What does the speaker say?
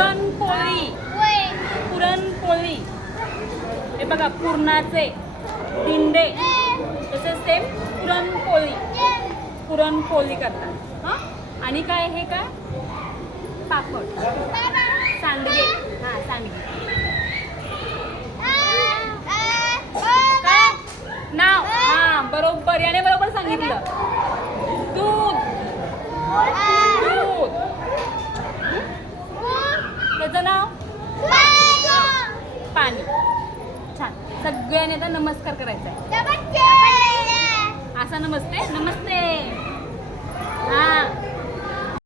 पुरणपोळी. पुरणपोळी. हे बघा पुरणाचे दिंडे तसेच सेम पुरणपोळी. पुरणपोळी करतात. हां आणि काय हे काय पापड सांडगे. हां सांडगे. काय नाव? हां बरोबर याने बरोबर सांगितलं. दूध. दूध. त्याचं नाव पाणी. छान. सगळ्यांनी आता नमस्कार करायचा आहे. असा नमस्ते. नमस्ते. हां